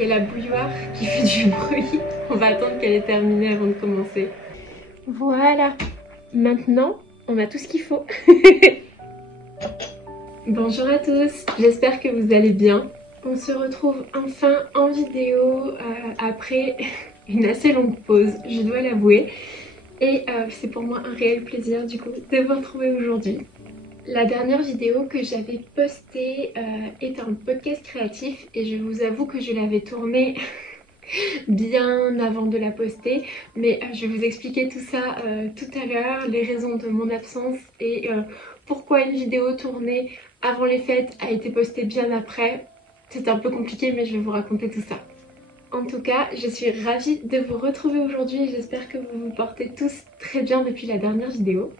Il y a la bouilloire qui fait du bruit. On va attendre qu'elle ait terminé avant de commencer. Voilà. Maintenant, on a tout ce qu'il faut. Bonjour à tous, j'espère que vous allez bien. On se retrouve enfin en vidéo après une assez longue pause, je dois l'avouer. Et c'est pour moi un réel plaisir du coup de vous retrouver aujourd'hui. La dernière vidéo que j'avais postée est un podcast créatif et je vous avoue que je l'avais tournée bien avant de la poster, mais je vais vous expliquer tout ça tout à l'heure, les raisons de mon absence et pourquoi une vidéo tournée avant les fêtes a été postée bien après. C'était un peu compliqué mais je vais vous raconter tout ça. En tout cas, je suis ravie de vous retrouver aujourd'hui et j'espère que vous vous portez tous très bien depuis la dernière vidéo.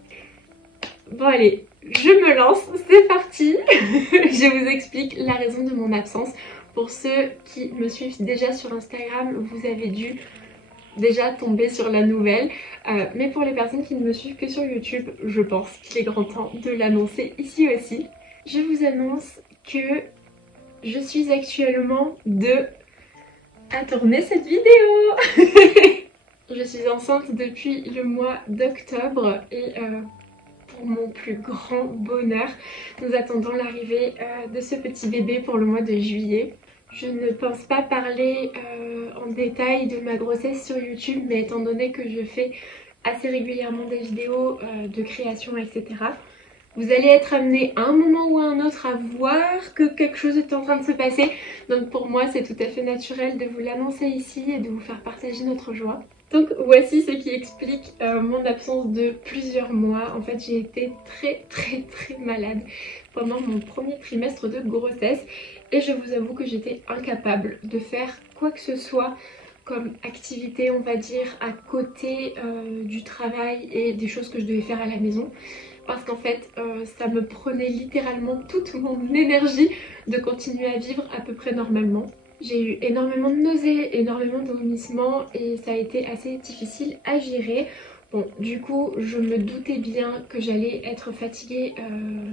Bon allez, je me lance, c'est parti. Je vous explique la raison de mon absence. Pour ceux qui me suivent déjà sur Instagram, vous avez dû déjà tomber sur la nouvelle. Mais pour les personnes qui ne me suivent que sur YouTube, je pense qu'il est grand temps de l'annoncer ici aussi. Je vous annonce que je suis actuellement à tourner cette vidéo. Je suis enceinte depuis le mois d'octobre et pour mon plus grand bonheur, nous attendons l'arrivée de ce petit bébé pour le mois de juillet. Je ne pense pas parler en détail de ma grossesse sur YouTube, mais étant donné que je fais assez régulièrement des vidéos de création, etc., vous allez être amené à un moment ou à un autre à voir que quelque chose est en train de se passer. Donc pour moi, c'est tout à fait naturel de vous l'annoncer ici et de vous faire partager notre joie. Donc voici ce qui explique mon absence de plusieurs mois. En fait, j'ai été très malade pendant mon premier trimestre de grossesse et je vous avoue que j'étais incapable de faire quoi que ce soit comme activité, on va dire, à côté du travail et des choses que je devais faire à la maison. Parce qu'en fait, ça me prenait littéralement toute mon énergie de continuer à vivre à peu près normalement. J'ai eu énormément de nausées, énormément de vomissements et ça a été assez difficile à gérer. Bon, du coup, je me doutais bien que j'allais être fatiguée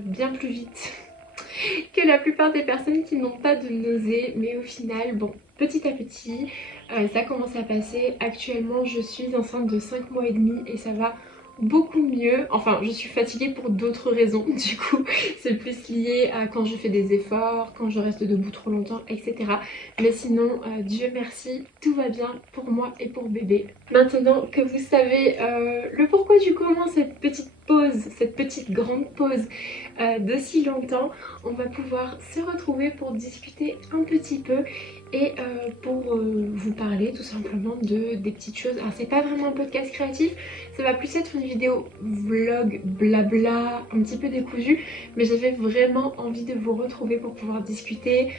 bien plus vite que la plupart des personnes qui n'ont pas de nausées. Mais au final, bon, petit à petit, ça commence à passer. Actuellement, je suis enceinte de 5 mois et demi et ça va beaucoup mieux. Enfin, je suis fatiguée pour d'autres raisons, du coup c'est plus lié à quand je fais des efforts, quand je reste debout trop longtemps, etc. Mais sinon, Dieu merci, tout va bien pour moi et pour bébé. Maintenant que vous savez le pourquoi du comment cette petite pause, cette petite grande pause de si longtemps, on va pouvoir se retrouver pour discuter un petit peu et pour vous parler tout simplement de des petites choses. Alors c'est pas vraiment un podcast créatif, ça va plus être une vidéo vlog blabla un petit peu décousue, mais j'avais vraiment envie de vous retrouver pour pouvoir discuter,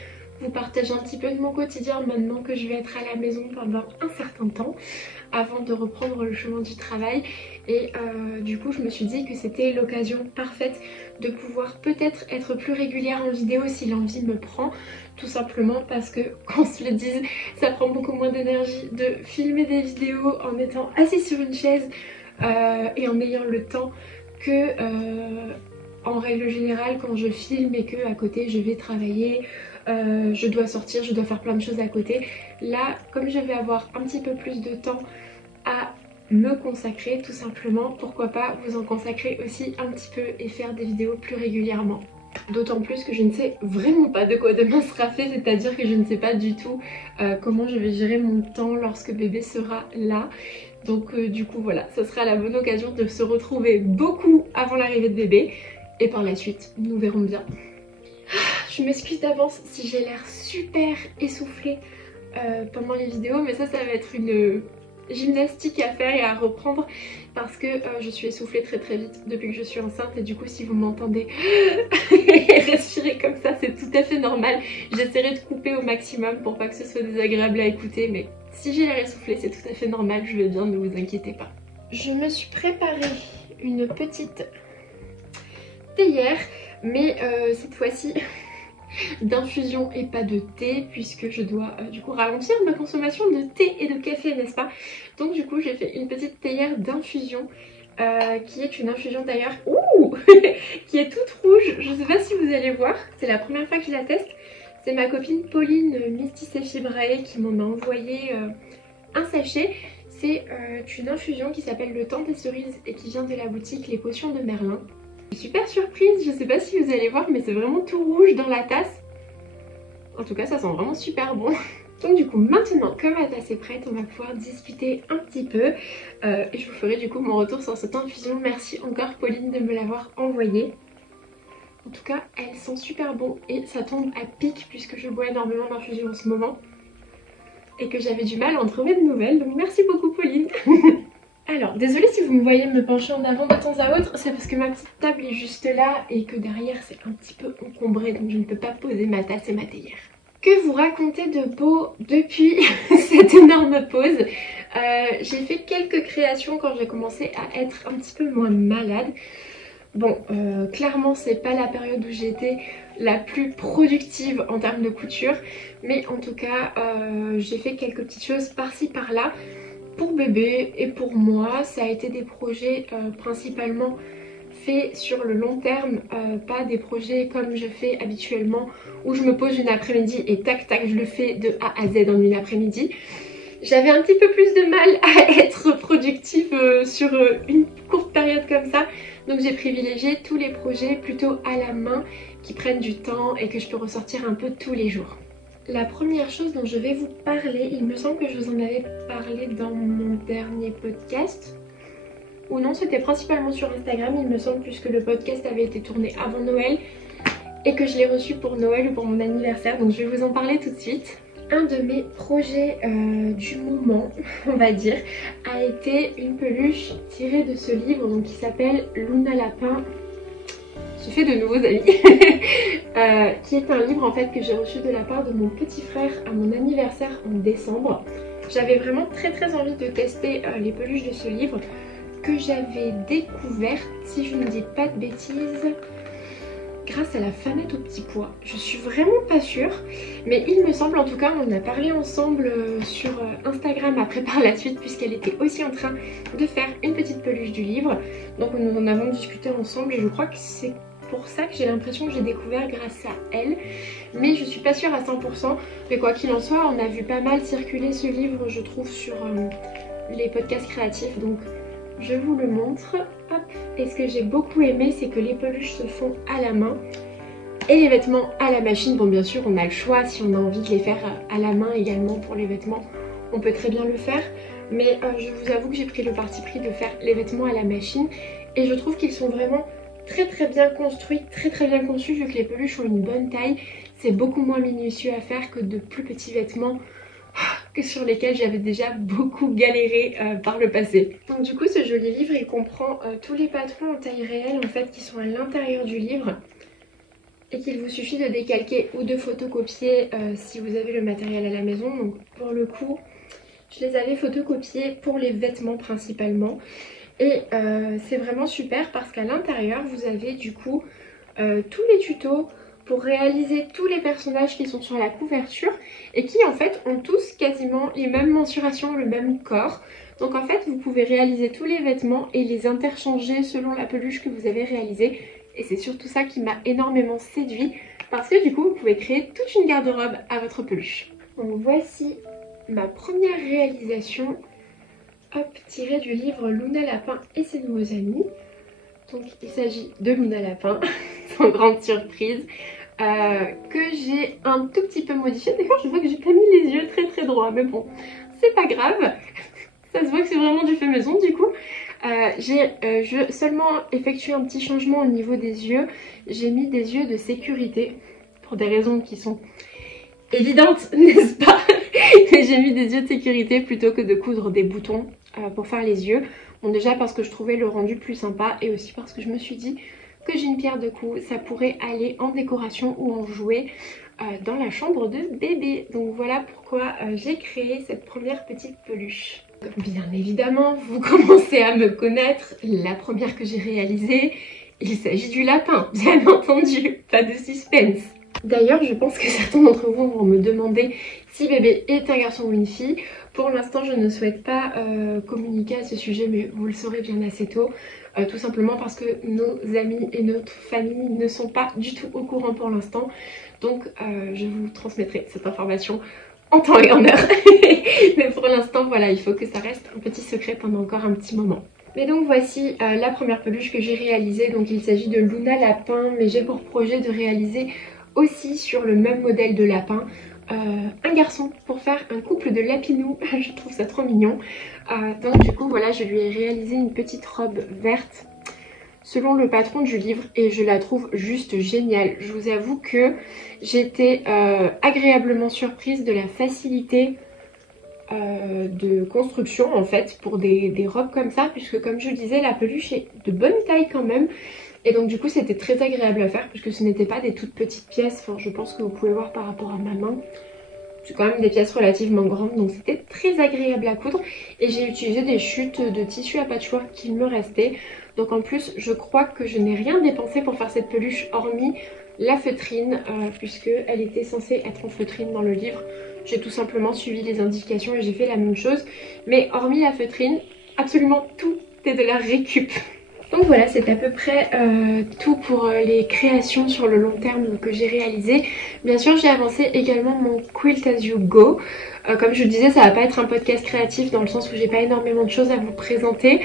vous partager un petit peu de mon quotidien maintenant que je vais être à la maison pendant un certain temps avant de reprendre le chemin du travail. Et du coup je me suis dit que c'était l'occasion parfaite de pouvoir peut-être être plus régulière en vidéo si l'envie me prend, tout simplement parce que, qu'on se le dise, ça prend beaucoup moins d'énergie de filmer des vidéos en étant assis sur une chaise et en ayant le temps que en règle générale quand je filme et que à côté je vais travailler je dois sortir, je dois faire plein de choses à côté. Là, comme je vais avoir un petit peu plus de temps à me consacrer tout simplement, pourquoi pas vous en consacrer aussi un petit peu et faire des vidéos plus régulièrement. D'autant plus que je ne sais vraiment pas de quoi demain sera fait, c'est-à-dire que je ne sais pas du tout comment je vais gérer mon temps lorsque bébé sera là. Donc du coup voilà, ce sera la bonne occasion de se retrouver beaucoup avant l'arrivée de bébé. Et par la suite, nous verrons bien. Je m'excuse d'avance si j'ai l'air super essoufflée pendant les vidéos, mais ça va être une gymnastique à faire et à reprendre parce que je suis essoufflée très vite depuis que je suis enceinte, et du coup si vous m'entendez respirer comme ça, c'est tout à fait normal. J'essaierai de couper au maximum pour pas que ce soit désagréable à écouter, mais si j'ai l'air essoufflée, c'est tout à fait normal, je vais bien, ne vous inquiétez pas. Je me suis préparé une petite théière, mais cette fois-ci d'infusion et pas de thé, puisque je dois du coup ralentir ma consommation de thé et de café, n'est-ce pas? Donc du coup j'ai fait une petite théière d'infusion qui est une infusion d'ailleurs qui est toute rouge. Je sais pas si vous allez voir, c'est la première fois que je la teste. C'est ma copine Pauline Mystis et Fibrae qui m'en a envoyé un sachet. C'est une infusion qui s'appelle le temps des cerises et qui vient de la boutique Les Potions de Merlin. Je suis super surprise, je sais pas si vous allez voir, mais c'est vraiment tout rouge dans la tasse. En tout cas ça sent vraiment super bon. Donc du coup maintenant que ma tasse est prête, on va pouvoir discuter un petit peu et je vous ferai du coup mon retour sur cette infusion. Merci encore Pauline de me l'avoir envoyée. En tout cas elle sent super bon et ça tombe à pic puisque je bois énormément d'infusions en ce moment et que j'avais du mal à en trouver de nouvelles, donc merci beaucoup Pauline. Alors, désolée si vous me voyez me pencher en avant de temps à autre, c'est parce que ma petite table est juste là et que derrière c'est un petit peu encombré, donc je ne peux pas poser ma tasse et ma théière. Que vous raconter de beau depuis cette énorme pause? J'ai fait quelques créations quand j'ai commencé à être un petit peu moins malade. Bon, clairement c'est pas la période où j'étais la plus productive en termes de couture, mais en tout cas j'ai fait quelques petites choses par-ci par-là. Pour bébé et pour moi, ça a été des projets principalement faits sur le long terme, pas des projets comme je fais habituellement où je me pose une après-midi et tac tac je le fais de A à Z en une après-midi. J'avais un petit peu plus de mal à être productive sur une courte période comme ça, donc j'ai privilégié tous les projets plutôt à la main qui prennent du temps et que je peux ressortir un peu tous les jours. La première chose dont je vais vous parler, il me semble que je vous en avais parlé dans mon dernier podcast. Ou non, c'était principalement sur Instagram, il me semble, puisque le podcast avait été tourné avant Noël et que je l'ai reçu pour Noël ou pour mon anniversaire, donc je vais vous en parler tout de suite. Un de mes projets du moment, on va dire, a été une peluche tirée de ce livre donc, qui s'appelle Luna Lapin. J'ai fait de nouveaux amis, qui est un livre en fait que j'ai reçu de la part de mon petit frère à mon anniversaire en décembre. J'avais vraiment très envie de tester les peluches de ce livre que j'avais découverte, si je ne dis pas de bêtises, grâce à la Fanette au petit pois. Je suis vraiment pas sûre, mais il me semble, en tout cas on en a parlé ensemble sur Instagram après par la suite, puisqu'elle était aussi en train de faire une petite peluche du livre. Donc nous en avons discuté ensemble et je crois que c'est pour ça que j'ai l'impression que j'ai découvert grâce à elle, mais je suis pas sûre à 100%. Mais quoi qu'il en soit, on a vu pas mal circuler ce livre, je trouve, sur les podcasts créatifs, donc je vous le montre. Hop. Et ce que j'ai beaucoup aimé, c'est que les peluches se font à la main et les vêtements à la machine. Bon, bien sûr on a le choix, si on a envie de les faire à la main également pour les vêtements, on peut très bien le faire, mais je vous avoue que j'ai pris le parti pris de faire les vêtements à la machine et je trouve qu'ils sont vraiment très bien construits, très bien conçus, vu que les peluches ont une bonne taille. C'est beaucoup moins minutieux à faire que de plus petits vêtements que sur lesquels j'avais déjà beaucoup galéré par le passé. Donc du coup ce joli livre il comprend tous les patrons en taille réelle en fait qui sont à l'intérieur du livre et qu'il vous suffit de décalquer ou de photocopier si vous avez le matériel à la maison. Donc pour le coup je les avais photocopiés pour les vêtements principalement. Et c'est vraiment super parce qu'à l'intérieur vous avez du coup tous les tutos pour réaliser tous les personnages qui sont sur la couverture et qui en fait ont tous quasiment les mêmes mensurations, le même corps. Donc en fait vous pouvez réaliser tous les vêtements et les interchanger selon la peluche que vous avez réalisée. Et c'est surtout ça qui m'a énormément séduit parce que du coup vous pouvez créer toute une garde-robe à votre peluche. Donc voici ma première réalisation, hop, tirée du livre Luna Lapin et ses nouveaux amis. Donc il s'agit de Luna Lapin, sans grande surprise, que j'ai un tout petit peu modifié. D'ailleurs je vois que j'ai pas mis les yeux très droits, mais bon, c'est pas grave. Ça se voit que c'est vraiment du fait maison du coup. J'ai seulement effectué un petit changement au niveau des yeux. J'ai mis des yeux de sécurité, pour des raisons qui sont évidentes, n'est-ce pas? J'ai mis des yeux de sécurité plutôt que de coudre des boutons pour faire les yeux. Bon, déjà parce que je trouvais le rendu plus sympa et aussi parce que je me suis dit que j'ai une pierre de cou, ça pourrait aller en décoration ou en jouet dans la chambre de bébé. Donc voilà pourquoi j'ai créé cette première petite peluche. Bien évidemment, vous commencez à me connaître, la première que j'ai réalisée, il s'agit du lapin, bien entendu, pas de suspense. D'ailleurs, je pense que certains d'entre vous vont me demander si bébé est un garçon ou une fille. Pour l'instant, je ne souhaite pas communiquer à ce sujet, mais vous le saurez bien assez tôt. Tout simplement parce que nos amis et notre famille ne sont pas du tout au courant pour l'instant. Donc, je vous transmettrai cette information en temps et en heure. Mais pour l'instant, voilà, il faut que ça reste un petit secret pendant encore un petit moment. Mais donc voici la première peluche que j'ai réalisée. Donc il s'agit de Luna Lapin, mais j'ai pour projet de réaliser aussi sur le même modèle de lapin un garçon pour faire un couple de lapinous. Je trouve ça trop mignon. Donc du coup voilà, je lui ai réalisé une petite robe verte selon le patron du livre et je la trouve juste géniale. Je vous avoue que j'étais agréablement surprise de la facilité de construction en fait pour des robes comme ça, puisque comme je le disais, la peluche est de bonne taille quand même. Et donc du coup c'était très agréable à faire puisque ce n'étaient pas des toutes petites pièces, enfin je pense que vous pouvez voir par rapport à ma main. C'est quand même des pièces relativement grandes, donc c'était très agréable à coudre. Et j'ai utilisé des chutes de tissu à patchwork qu'il me restait. Donc en plus je crois que je n'ai rien dépensé pour faire cette peluche hormis la feutrine, puisque elle était censée être en feutrine dans le livre. J'ai tout simplement suivi les indications et j'ai fait la même chose. Mais hormis la feutrine, absolument tout est de la récup. Donc voilà, c'est à peu près tout pour les créations sur le long terme que j'ai réalisées. Bien sûr, j'ai avancé également mon Quilt As You Go. Comme je vous disais, ça va pas être un podcast créatif dans le sens où j'ai pas énormément de choses à vous présenter.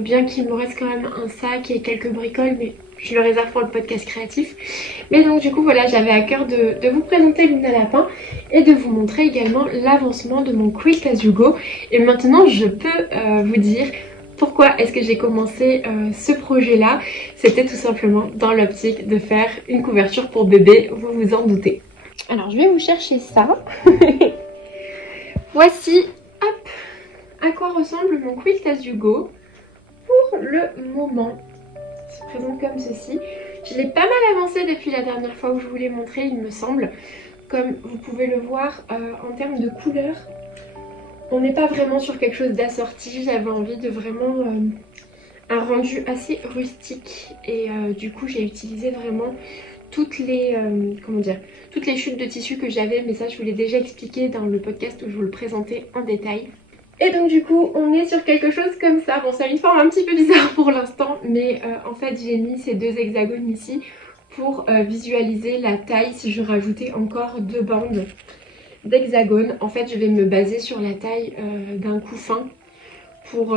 Bien qu'il me reste quand même un sac et quelques bricoles, mais je le réserve pour le podcast créatif. Mais donc du coup voilà, j'avais à cœur de vous présenter Luna Lapin et de vous montrer également l'avancement de mon Quilt As You Go. Et maintenant je peux vous dire pourquoi est-ce que j'ai commencé ce projet là. C'était tout simplement dans l'optique de faire une couverture pour bébé, vous vous en doutez. Alors je vais vous chercher ça. Voici, hop, à quoi ressemble mon Quilt As You Go pour le moment. Il se présente comme ceci. Je l'ai pas mal avancé depuis la dernière fois où je vous l'ai montré, il me semble. Comme vous pouvez le voir en termes de couleur, on n'est pas vraiment sur quelque chose d'assorti. J'avais envie de vraiment un rendu assez rustique. Et du coup j'ai utilisé vraiment toutes les, toutes les chutes de tissu que j'avais. Mais ça je vous l'ai déjà expliqué dans le podcast où je vous le présentais en détail. Et donc du coup on est sur quelque chose comme ça. Bon, ça a une forme un petit peu bizarre pour l'instant, mais en fait j'ai mis ces deux hexagones ici pour visualiser la taille si je rajoutais encore deux bandes d'hexagones. En fait je vais me baser sur la taille d'un couffin pour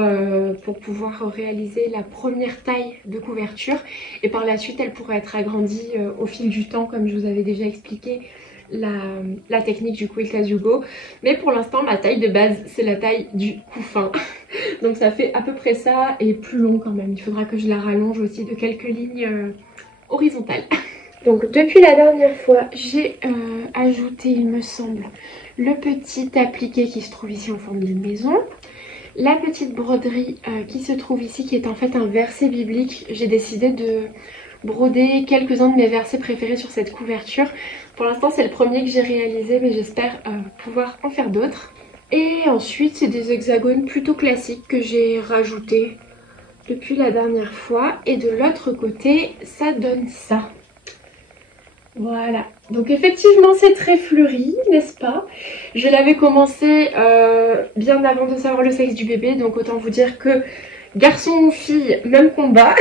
pouvoir réaliser la première taille de couverture. Et par la suite elle pourrait être agrandie au fil du temps comme je vous avais déjà expliqué la technique du Quilt As You Go. Mais pour l'instant ma taille de base c'est la taille du couffin. Donc ça fait à peu près ça et plus long quand même. Il faudra que je la rallonge aussi de quelques lignes horizontales. Donc depuis la dernière fois j'ai ajouté, il me semble, le petit appliqué qui se trouve ici en forme de maison. La petite broderie qui se trouve ici qui est en fait un verset biblique. J'ai décidé de broder quelques-uns de mes versets préférés sur cette couverture. Pour l'instant c'est le premier que j'ai réalisé, mais j'espère pouvoir en faire d'autres. Et ensuite c'est des hexagones plutôt classiques que j'ai rajoutés depuis la dernière fois. Et de l'autre côté ça donne ça. Voilà, donc effectivement c'est très fleuri, n'est-ce pas? Je l'avais commencé bien avant de savoir le sexe du bébé, donc autant vous dire que Garçon ou fille, même combat.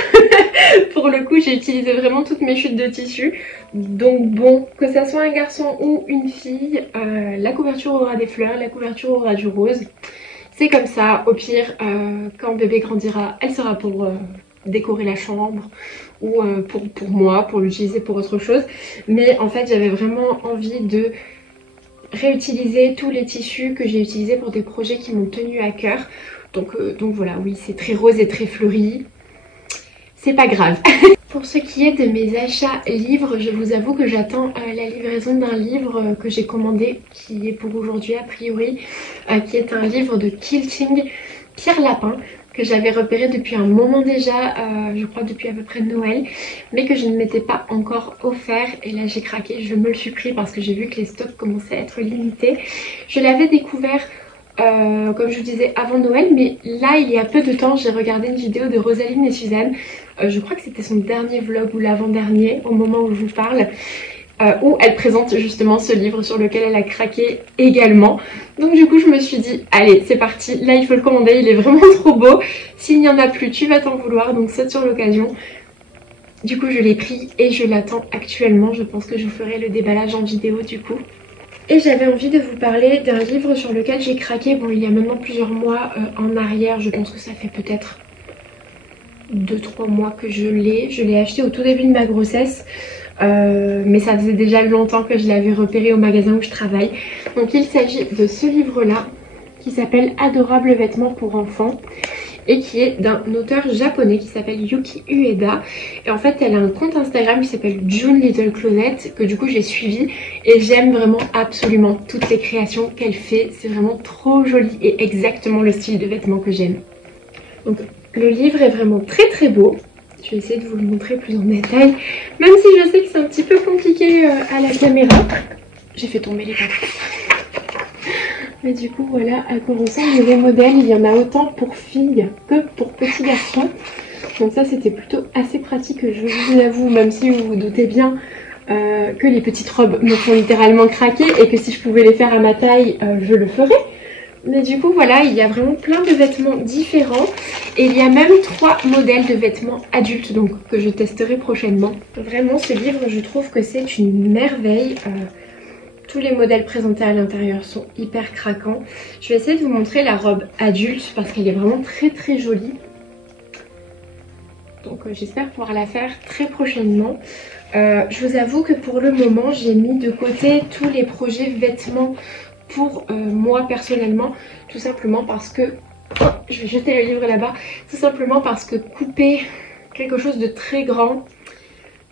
Pour le coup, j'ai utilisé vraiment toutes mes chutes de tissu. Donc bon, que ça soit un garçon ou une fille, la couverture aura des fleurs, la couverture aura du rose. C'est comme ça, au pire, quand bébé grandira, elle sera pour décorer la chambre ou pour moi, pour l'utiliser pour autre chose. Mais en fait, j'avais vraiment envie de réutiliser tous les tissus que j'ai utilisés pour des projets qui m'ont tenu à cœur. Donc voilà, oui, c'est très rose et très fleuri. C'est pas grave. Pour ce qui est de mes achats livres, je vous avoue que j'attends la livraison d'un livre que j'ai commandé, qui est pour aujourd'hui a priori, qui est un livre de quilting Pierre Lapin, que j'avais repéré depuis un moment déjà, je crois depuis à peu près Noël, mais que je ne m'étais pas encore offert. Et là j'ai craqué, je me le suis pris parce que j'ai vu que les stocks commençaient à être limités. Je l'avais découvert comme je vous disais avant Noël, mais là il y a peu de temps j'ai regardé une vidéo de Rosaline et Suzanne, je crois que c'était son dernier vlog ou l'avant-dernier au moment où je vous parle, où elle présente justement ce livre sur lequel elle a craqué également. Donc du coup je me suis dit allez c'est parti, là il faut le commander, il est vraiment trop beau, s'il n'y en a plus tu vas t'en vouloir, donc saute sur l'occasion. Du coup je l'ai pris et je l'attends actuellement, je pense que je vous ferai le déballage en vidéo du coup. Et j'avais envie de vous parler d'un livre sur lequel j'ai craqué, bon il y a maintenant plusieurs mois en arrière, je pense que ça fait peut-être 2-3 mois que je l'ai acheté au tout début de ma grossesse, mais ça faisait déjà longtemps que je l'avais repéré au magasin où je travaille. Donc il s'agit de ce livre là qui s'appelle Adorables vêtements pour enfants et qui est d'un auteur japonais qui s'appelle Yuki Ueda. Et en fait elle a un compte Instagram qui s'appelle June Little Closet, que du coup j'ai suivi et j'aime vraiment absolument toutes les créations qu'elle fait. C'est vraiment trop joli et exactement le style de vêtements que j'aime. Donc le livre est vraiment très très beau. Je vais essayer de vous le montrer plus en détail, même si je sais que c'est un petit peu compliqué à la caméra. J'ai fait tomber les papiers. Mais du coup voilà à quoi ressemblent les modèles. Il y en a autant pour filles que pour petits garçons. Donc ça c'était plutôt assez pratique, je vous avoue, même si vous vous doutez bien que les petites robes me font littéralement craquer et que si je pouvais les faire à ma taille, je le ferais. Mais du coup voilà, il y a vraiment plein de vêtements différents et il y a même 3 modèles de vêtements adultes donc que je testerai prochainement. Vraiment ce livre je trouve que c'est une merveille. Tous les modèles présentés à l'intérieur sont hyper craquants. Je vais essayer de vous montrer la robe adulte parce qu'elle est vraiment très très jolie. Donc j'espère pouvoir la faire très prochainement. Je vous avoue que pour le moment j'ai mis de côté tous les projets vêtements pour moi personnellement. Tout simplement parce que... Oh, je vais jeter le livre là-bas. Tout simplement parce que couper quelque chose de très grand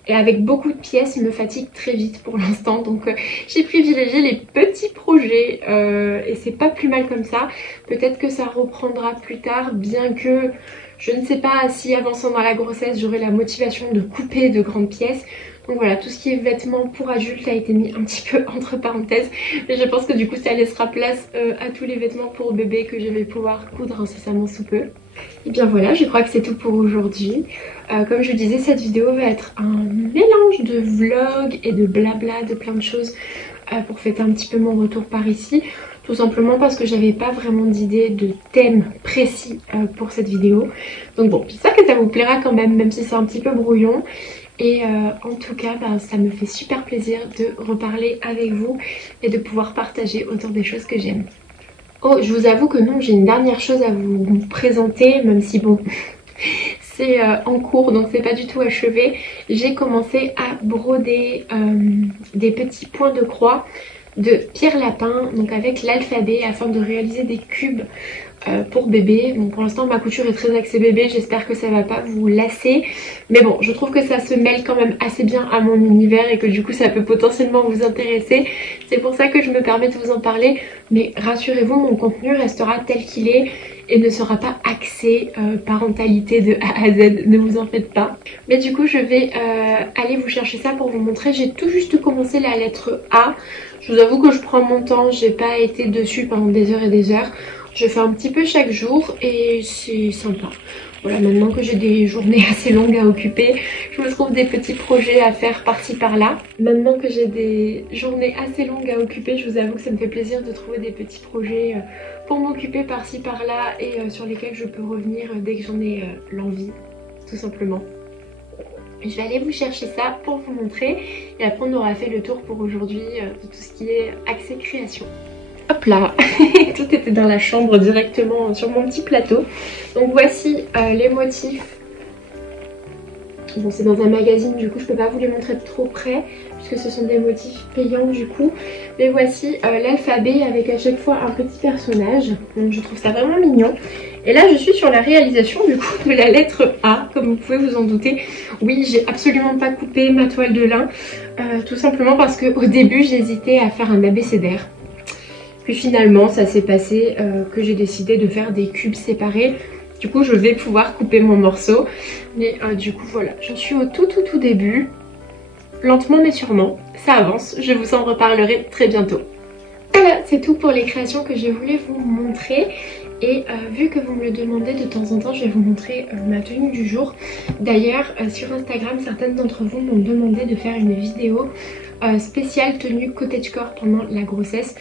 et avec beaucoup de pièces me fatigue très vite pour l'instant. Donc j'ai privilégié les petits projets et c'est pas plus mal comme ça. Peut-être que ça reprendra plus tard, bien que je ne sais pas si avançant dans la grossesse j'aurai la motivation de couper de grandes pièces. Donc voilà, tout ce qui est vêtements pour adultes a été mis un petit peu entre parenthèses. Mais je pense que du coup ça laissera place à tous les vêtements pour bébé que je vais pouvoir coudre incessamment sous peu. Et bien voilà, je crois que c'est tout pour aujourd'hui. Comme je vous disais, cette vidéo va être un mélange de vlog et de blabla, de plein de choses pour fêter un petit peu mon retour par ici. Tout simplement parce que j'avais pas vraiment d'idée de thème précis pour cette vidéo. Donc bon, j'espère que ça vous plaira quand même si c'est un petit peu brouillon. Et en tout cas, ça me fait super plaisir de reparler avec vous et de pouvoir partager autant des choses que j'aime. Oh, je vous avoue que non, j'ai une dernière chose à vous présenter, même si bon, c'est en cours, donc c'est pas du tout achevé. J'ai commencé à broder des petits points de croix de Pierre Lapin, donc avec l'alphabet, afin de réaliser des cubes pour bébé. Bon, pour l'instant ma couture est très axée bébé, j'espère que ça va pas vous lasser, mais bon, je trouve que ça se mêle quand même assez bien à mon univers et que du coup ça peut potentiellement vous intéresser. C'est pour ça que je me permets de vous en parler, mais rassurez-vous, mon contenu restera tel qu'il est et ne sera pas axé parentalité de A à Z, ne vous en faites pas. Mais du coup je vais aller vous chercher ça pour vous montrer. J'ai tout juste commencé la lettre A. Je vous avoue que je prends mon temps, j'ai pas été dessus pendant des heures et des heures. Je fais un petit peu chaque jour et c'est sympa. Voilà, maintenant que j'ai des journées assez longues à occuper, je me trouve des petits projets à faire par-ci par-là. Maintenant que j'ai des journées assez longues à occuper, je vous avoue que ça me fait plaisir de trouver des petits projets pour m'occuper par-ci par-là et sur lesquels je peux revenir dès que j'en ai l'envie, tout simplement. Je vais aller vous chercher ça pour vous montrer et après on aura fait le tour pour aujourd'hui de tout ce qui est accès création. Hop là, tout était dans la chambre directement sur mon petit plateau. Donc voici les motifs. Bon, c'est dans un magazine, du coup je peux pas vous les montrer de trop près puisque ce sont des motifs payants du coup. Mais voici l'alphabet avec à chaque fois un petit personnage. Donc je trouve ça vraiment mignon. Et là je suis sur la réalisation du coup de la lettre A, comme vous pouvez vous en douter. Oui, j'ai absolument pas coupé ma toile de lin, tout simplement parce qu'au début j'hésitais à faire un abécédaire. Puis finalement ça s'est passé que j'ai décidé de faire des cubes séparés. Du coup je vais pouvoir couper mon morceau. Mais du coup voilà, j'en suis au tout début. Lentement mais sûrement, ça avance. Je vous en reparlerai très bientôt. Voilà, c'est tout pour les créations que je voulais vous montrer. Et vu que vous me le demandez de temps en temps, je vais vous montrer ma tenue du jour. D'ailleurs, sur Instagram, certaines d'entre vous m'ont demandé de faire une vidéo spéciale tenue cottagecore pendant la grossesse.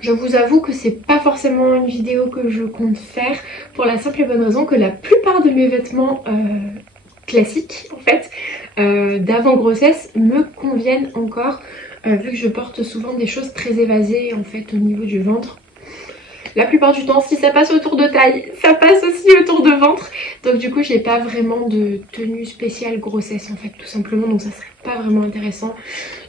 Je vous avoue que c'est pas forcément une vidéo que je compte faire pour la simple et bonne raison que la plupart de mes vêtements classiques en fait d'avant grossesse me conviennent encore vu que je porte souvent des choses très évasées en fait au niveau du ventre. La plupart du temps, si ça passe autour de taille, ça passe aussi autour de ventre. Donc du coup, j'ai pas vraiment de tenue spéciale grossesse en fait, tout simplement. Donc ça serait pas vraiment intéressant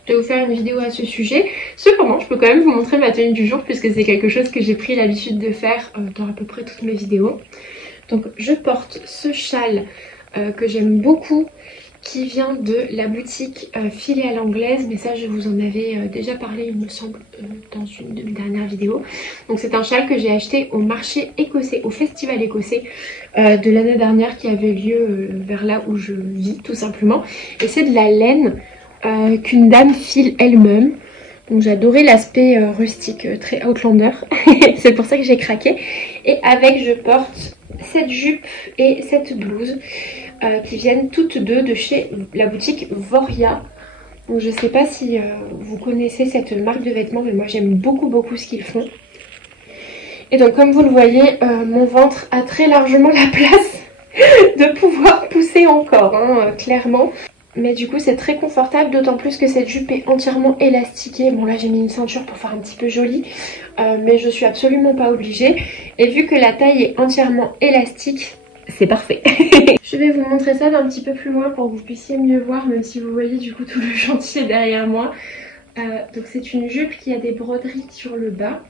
de vous faire une vidéo à ce sujet. Cependant, je peux quand même vous montrer ma tenue du jour puisque c'est quelque chose que j'ai pris l'habitude de faire dans à peu près toutes mes vidéos. Donc je porte ce châle que j'aime beaucoup, qui vient de la boutique Filet à l'anglaise, mais ça je vous en avais déjà parlé il me semble dans une de mes dernières vidéos. Donc c'est un châle que j'ai acheté au marché écossais, au festival écossais de l'année dernière qui avait lieu vers là où je vis tout simplement. Et c'est de la laine qu'une dame file elle-même. Donc j'adorais l'aspect rustique, très Outlander, c'est pour ça que j'ai craqué. Et avec je porte cette jupe et cette blouse qui viennent toutes deux de chez la boutique Voria. Donc je sais pas si vous connaissez cette marque de vêtements, mais moi j'aime beaucoup ce qu'ils font. Et donc comme vous le voyez, mon ventre a très largement la place de pouvoir pousser encore, hein, clairement. Mais du coup c'est très confortable, d'autant plus que cette jupe est entièrement élastiquée. Bon là j'ai mis une ceinture pour faire un petit peu joli, mais je suis absolument pas obligée. Et vu que la taille est entièrement élastique, c'est parfait. Je vais vous montrer ça d'un petit peu plus loin pour que vous puissiez mieux voir, même si vous voyez du coup tout le chantier derrière moi. Donc c'est une jupe qui a des broderies sur le bas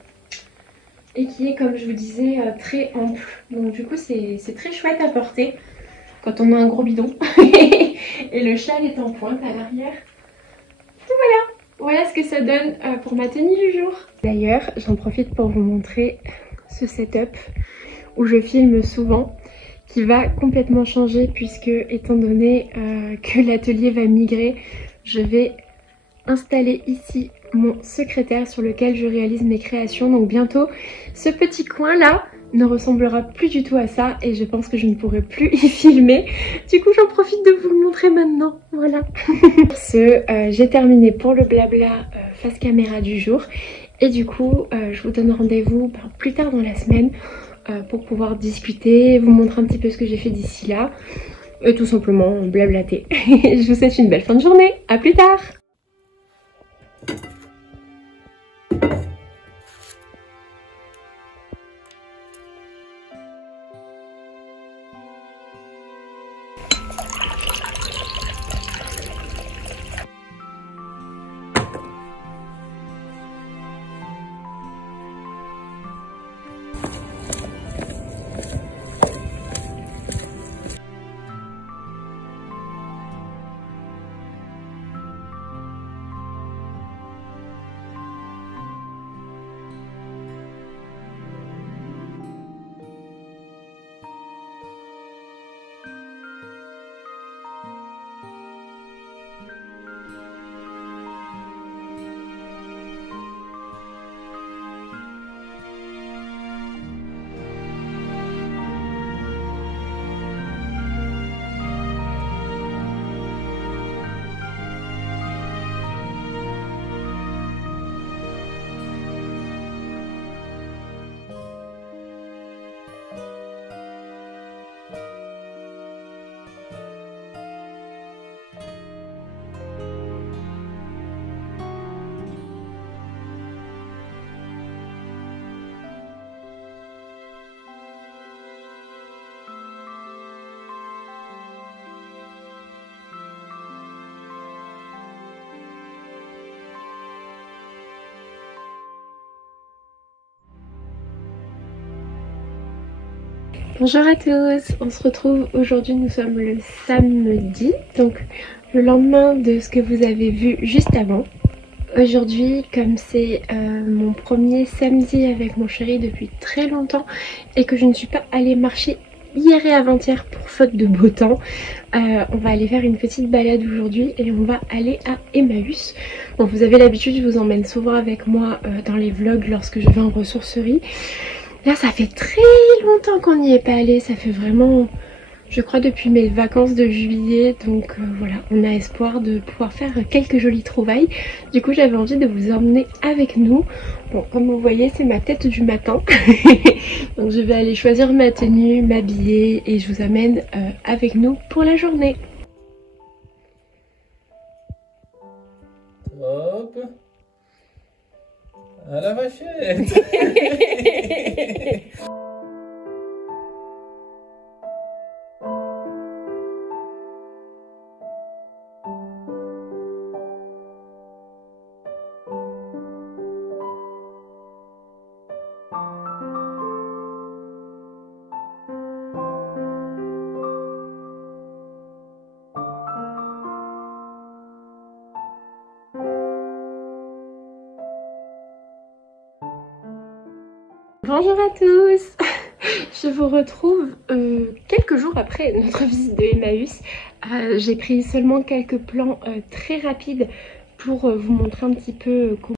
et qui est, comme je vous disais, très ample. Donc du coup c'est très chouette à porter quand on a un gros bidon. Et le châle est en pointe à l'arrière. Voilà ce que ça donne pour ma tenue du jour. D'ailleurs j'en profite pour vous montrer ce setup où je filme souvent, qui va complètement changer puisque étant donné que l'atelier va migrer, je vais installer ici mon secrétaire sur lequel je réalise mes créations. Donc bientôt ce petit coin là ne ressemblera plus du tout à ça et je pense que je ne pourrai plus y filmer. Du coup j'en profite de vous le montrer maintenant, voilà. Sur ce, j'ai terminé pour le blabla face caméra du jour et du coup je vous donne rendez-vous plus tard dans la semaine pour pouvoir discuter, vous montrer un petit peu ce que j'ai fait d'ici là et tout simplement blablater. Je vous souhaite une belle fin de journée, à plus tard. Bonjour à tous, on se retrouve aujourd'hui, nous sommes le samedi, donc le lendemain de ce que vous avez vu juste avant. Aujourd'hui, comme c'est mon premier samedi avec mon chéri depuis très longtemps et que je ne suis pas allée marcher hier et avant-hier pour faute de beau temps, on va aller faire une petite balade aujourd'hui et on va aller à Emmaüs. Bon, vous avez l'habitude, je vous emmène souvent avec moi dans les vlogs lorsque je vais en ressourcerie. Là, ça fait très longtemps qu'on n'y est pas allé, ça fait vraiment, je crois, depuis mes vacances de juillet. Donc voilà, on a espoir de pouvoir faire quelques jolies trouvailles. Du coup, j'avais envie de vous emmener avec nous. Bon, comme vous voyez, c'est ma tête du matin. Donc je vais aller choisir ma tenue, m'habiller et je vous amène avec nous pour la journée. Hop. À la vachette. Bonjour à tous. Je vous retrouve quelques jours après notre visite de Emmaüs. J'ai pris seulement quelques plans très rapides pour vous montrer un petit peu comment